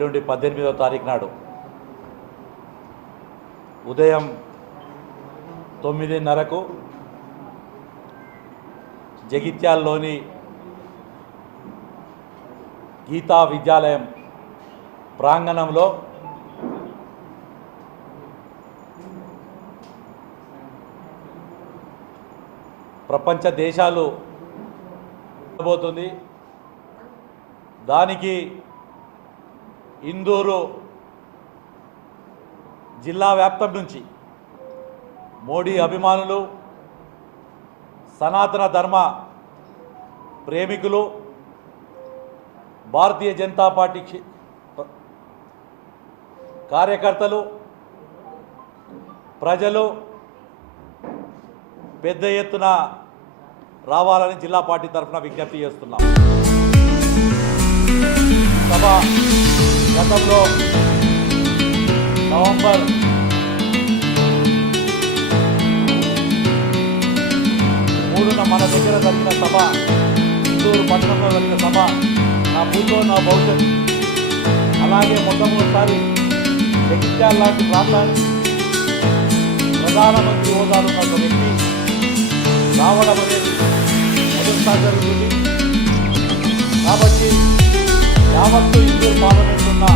ఎల్లుండి పద్దెనిమిదవ తారీఖు నాడు. ఉదయం తొమ్మిదిన్నరకు జగిత్యాల్లోని గీతా విద్యాలయం ప్రాంగణంలో ప్రపంచ దేశాలు పోతుంది దానికి ఇందూరు జిల్లా వ్యాప్తం నుంచి మోడీ అభిమానులు సనాతన ధర్మ ప్రేమికులు భారతీయ జనతా పార్టీ కార్యకర్తలు ప్రజలు పెద్ద ఎత్తున రావాలని జిల్లా పార్టీ తరఫున విజ్ఞప్తి చేస్తున్నాం. సభ గతంలో నవంబర్ మూడున మన దగ్గర జరిగిన సభ చిత్తూరు పట్టణంలో జరిగిన సభ నా భూతో నా భవిష్యత్ అలాగే మొట్టమొదటిసారి జగిత్యాల లాంటి ప్రాంతానికి ప్రధానమంత్రి హోదాలో ఒక వ్యక్తి రావడం అనేది మొదటిసారి జరుగుతుంది కాబట్టి యావత్తు ఇందూరు పాల్గొంటున్న ఉన్న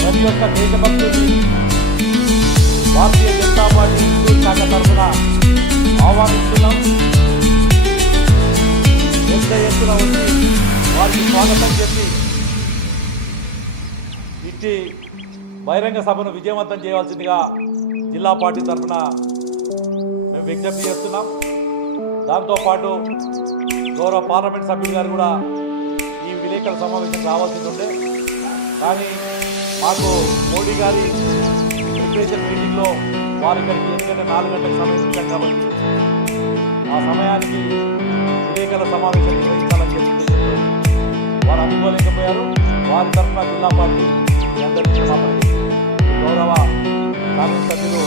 ప్రతి ఒక్క దేశభక్తుని భారతీయ జనతా పార్టీ హిందూ శాఖ తరఫున ఆహ్వానిస్తున్నాం. పెద్ద ఎత్తున వచ్చి వారికి స్వాగతం చెప్పి ఇచ్చి బహిరంగ సభను విజయవంతం చేయవలసిందిగా జిల్లా పార్టీ తరఫున మేము విజ్ఞప్తి చేస్తున్నాం. దాంతోపాటు గౌరవ పార్లమెంట్ సభ్యులు గారు కూడా ఈ విలేకరుల సమావేశం రావాల్సి ఉండే. కానీ మాకు మోడీ గారి ప్రిపరేషన్ మీటింగ్లో వారి ఇక్కడికి ఎందుకంటే నాలుగు గంటలకు సమయం ఇచ్చాం కాబట్టి ఆ సమయానికి విలేకరుల సమావేశం నిర్వహించాలని చెప్పి వారు అందుకోలేకపోయారు వారి తరఫున జిల్లా పార్టీ అందరికీ క్షమాపణ గౌరవ కాంగ్రెస్ సభ్యులు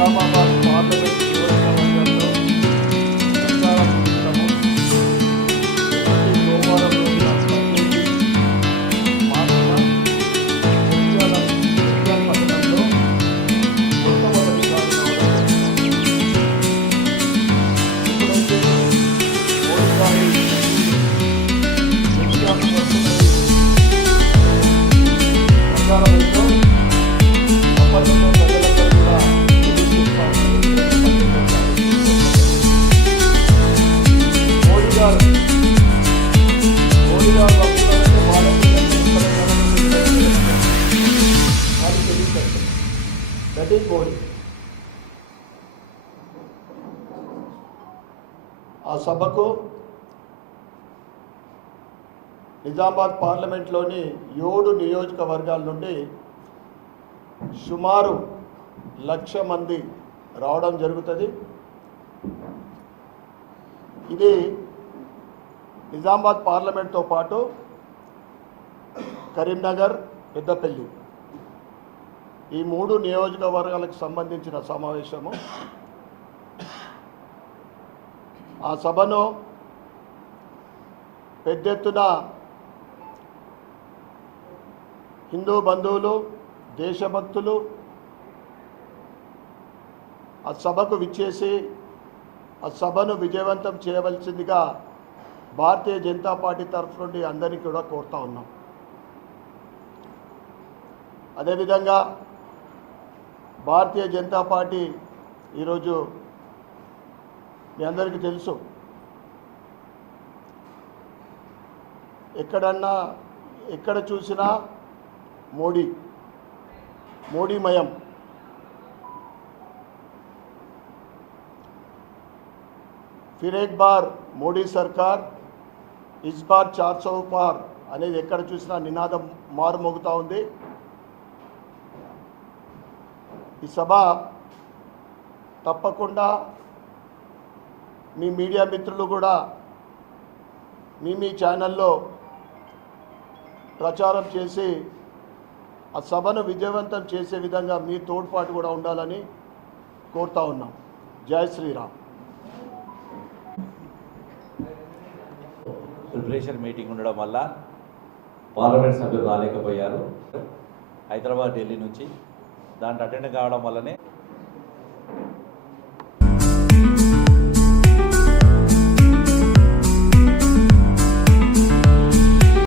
నిజామాబాద్ దట్ ఈస్ ఆ సభకు నిజామాబాద్ పార్లమెంట్లోని ఏడు నియోజకవర్గాల నుండి సుమారు లక్ష మంది రావడం జరుగుతుంది. ఇది నిజామాబాద్ పార్లమెంట్తో పాటు కరీంనగర్ పెద్దపల్లి. ఈ మూడు నియోజకవర్గాలకు సంబంధించిన సమావేశము. ఆ సభను పెద్ద ఎత్తున హిందూ బంధువులు దేశభక్తులు ఆ సభకు విచ్చేసి ఆ సభను విజయవంతం చేయవలసిందిగా భారతీయ జనతా పార్టీ తరఫు నుండి అందరినీ కూడా కోరుతా ఉన్నాం అదేవిధంగా భారతీయ జనతా పార్టీ ఈరోజు మీ అందరికీ తెలుసు ఎక్కడన్నా ఎక్కడ చూసినా మోడీ మోడీమయం फिर एक बार మోడీ సర్కార్ ఇస్ బార్ చార్ సౌ పార్ అనేది ఎక్కడ చూసినా నినాదం మారుమోగుతూ ఉంది. ఈ సభ తప్పకుండా మీ మీడియా మిత్రులు కూడా మీ మీ ఛానల్లో ప్రచారం చేసి ఆ సభను విజయవంతం చేసే విధంగా మీ తోడ్పాటు కూడా ఉండాలని కోరుతా ఉన్నాం. జై శ్రీరామ్. ప్రిపరేషన్ మీటింగ్ ఉండడం వల్ల పార్లమెంట్ సభ్యులు రాలేకపోయారు. హైదరాబాద్ ఢిల్లీ నుంచి దాంట్లో అటెండ్ కావడం వల్లనే